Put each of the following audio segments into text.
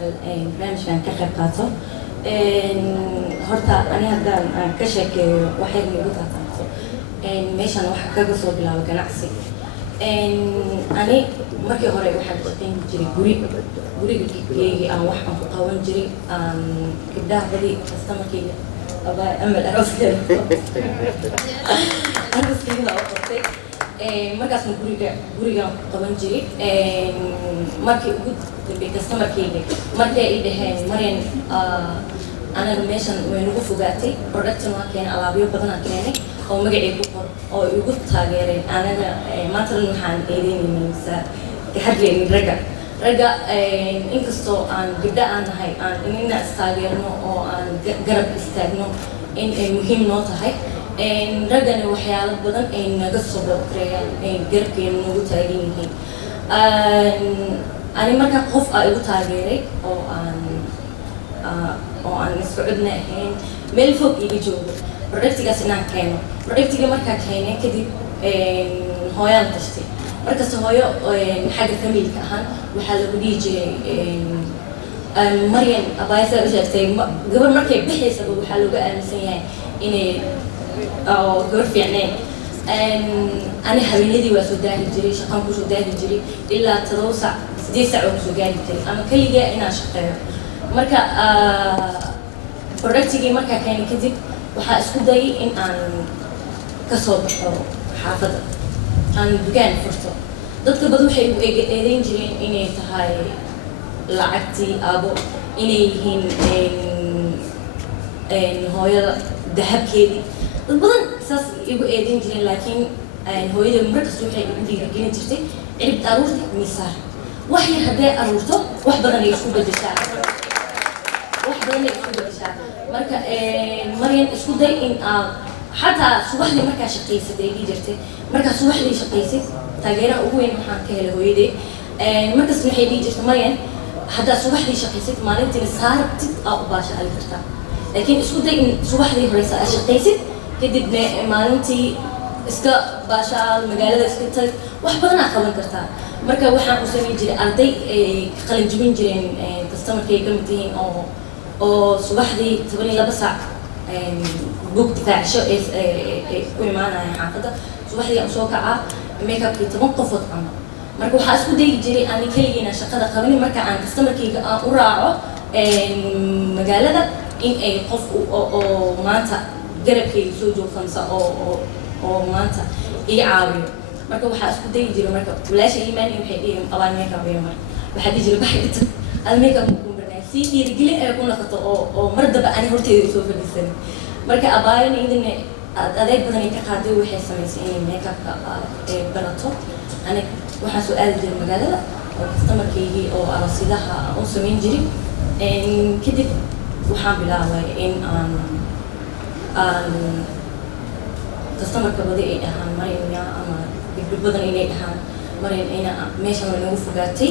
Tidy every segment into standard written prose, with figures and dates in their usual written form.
برنامج كان كخير قاطع هرتا أنا هذا كشك واحد من قطع تاعته ماشان واحد كجسر بلا وجناعسي أنا مركي هراء واحد شقين جري جري أنا واحد قوان جري كبده بدي استمر أبا أمل أروس كده أنا بس كده أوقفت markaas guriga qaban jiray markii ugu dambeeyay customerkeyga markay ay dhaheen mareen anaga meeshan way nagu fogaatay production waa keenay alaabyo badan aan keenay oo magacay ku qor oo igu taageereen anaga maanta waxaan eedeynaysaa ka hadlayay raga inkastoo aan gabdha aan nahay aan inna istaageerno oo aan garab istaagno in ay muhiim noo tahay ragana waxyaalo badan ay naga soo boqorayaan garabkeena nagu taagan yihiin ani marka qof ay igu taageeray oo aan isku cudna ahayn meel fog iga joogo productigaas inaan keeno productiga markaa keenay kadib hooyaan tashtay markasta hooyo xagga familka ahaan waxaa lagu dhihi jiray maryan abaaysa u sheegtay gabar markay bixaysaba waxaa looga aaminsan yahay inay gabar fiicneen ani haweenadii waa soo daahi jiray shaqaan kusoo daahi jiray ilaa 7 saac 8 saac oo kusoo gaari jiray ama kaliya inaan shaqeeyo marka productigii markaa keenay kadib waxaa isku dayay in aan ka soo baxo xaafadda aan dukaan furto dadka badan waxay u eedeyn jireen inay tahay lacagtii aabo inay yihiin hooyada dahabkeedii dad badan saas igu eedeyn jireen laakiin hooyada markasta waxay igu dhiirigelin jirtay ciribta aruurta miisaar wax yar haddee aruurto wax badan ay isku bedeshaa marka maryan isku day in aad xataa subaxdii markaa shaqaysatay ay jirtay markaa subaxdii shaqaysay taageeraha ugu weyn waxaan ka helay hooyaday markasta waxay dhihi jirtay maryan haddaa subaxdii shaqaysay maalintiina saartid aa u baasha ali kartaa laakiin isku day in subaxdii horeysa aad shaqaysid kadibna maalintii iska baashaal magaalada iska tag wax badan aad qaban kartaa marka waxaan u samayn jiray arday ka qalin jebin jireen customerkay ka mid yihiin oo subaxdii 12 saac buug difaacsho ay ku imaanayaan xaafadda subaxdii aan soo kacaa makeupkii 10 qofood camal marka waxaa isku dayi jiray ani keligiina shaqada qabanin marka aan customerkayga aan u raaco magaalada in ay qof oo maanta garabkayga soo joogsansa oo maanta ii caawiyo marka waxaa isku dayi jiray marka walaasha iimaan waxay dhihi abaan makeup iyo mar waxaa dhihi jiray baxay al makeup si dhiirigelin ay ku noqoto oo mar daba ani horteeda soo fadhiisan marka abaayana idin adeeg badan ay ka qaaday waxay samaysay inay makeup-ka barato ana waxaan soo aadi jiray magaalada oo customerkeygii oo arasidaha u samayn jiray kadib waxaan bilaabay in aan customerka badi ay dhahaan marayna ama gabdho badan inay dhahaan marayna meeshan way nagu fogaatay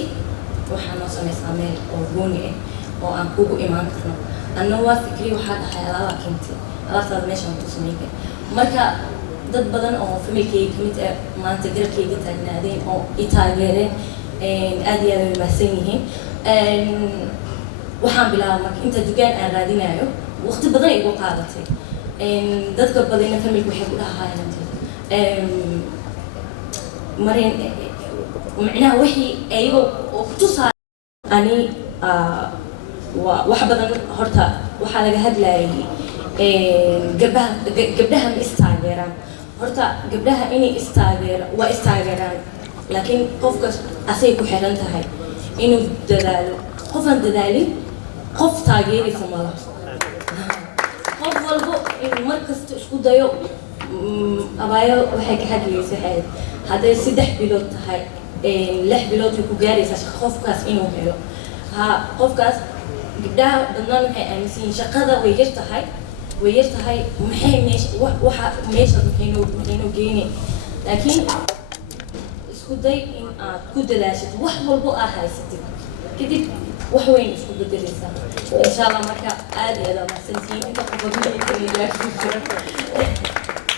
waxaan noo samaysaa meel oo gooni ah oo aan kugu imaan karno anna waa fikri waxaa dhahay alaabaa keentay alaabtaada meeshaan ku sameeyay marka dad badan oo familkayga kamid ah maanta garabkayga taagnaadeen oo i taageereen aad iyo aad ay mahadsan yihiin waxaan bilaabay marka inta dukaan aan raadinayo waqti badan igu qaadatay dadka badanna familka waxay ku dhahayaan mareen macnaha wixii ayago oo ku tusaa ani wax badan horta waxaa laga hadlayay gabdhaha ma istaageeraan horta gabdhaha inay waa istaageeraan laakiin qofkas asay ku xiran tahay inuu dadaalo qofaan dadaalin qof taageeraysa mala qof walbo inuu mar kasta isku dayo abaayo waxay ka hadlaysa hadday 3 bilood tahay 6 bilood ku gaaraysaa qofkaas inuu helo qofkaas gabdhaha badnaan waxay aaminsan yihiin shaqada way yar tahay maxay meesha maxaynu geynay laakiin isku day in aad ku dadaashid wax walbo aad haysatid kadib wax weyn isku bedelaysaa insha allah marka aad iyo aad mahadsantihiin inta qofka